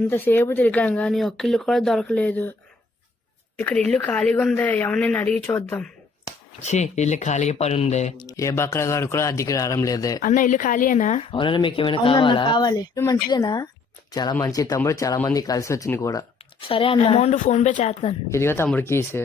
ఎంతసేపు తిరిగాను కానీ ఒక్క ఇల్లు కూడా దొరకలేదు. ఇక్కడ ఇల్లు ఖాళీగా ఉంది, ఎవరినైనా అడిగి చూద్దాం. ఇల్లు ఖాళీగా పడి ఉంది. ఏ బక్కలగాడు కూడా అద్దెకి రావడం లేదే. అన్న ఇల్లు ఖాళీయేనా? అవునా, మీకు ఏమైనా అవునన్నా, కావాలా? కావాలి. ఇల్లు మంచిదేనా? చాలా మంచి తమ్ముడు, చాలా మంది కలిసి వచ్చింది కూడా. సరే అన్న, అమౌంట్ ఫోన్ పే చేస్తాను. ఇదిగా తమ్ముడు కీస్.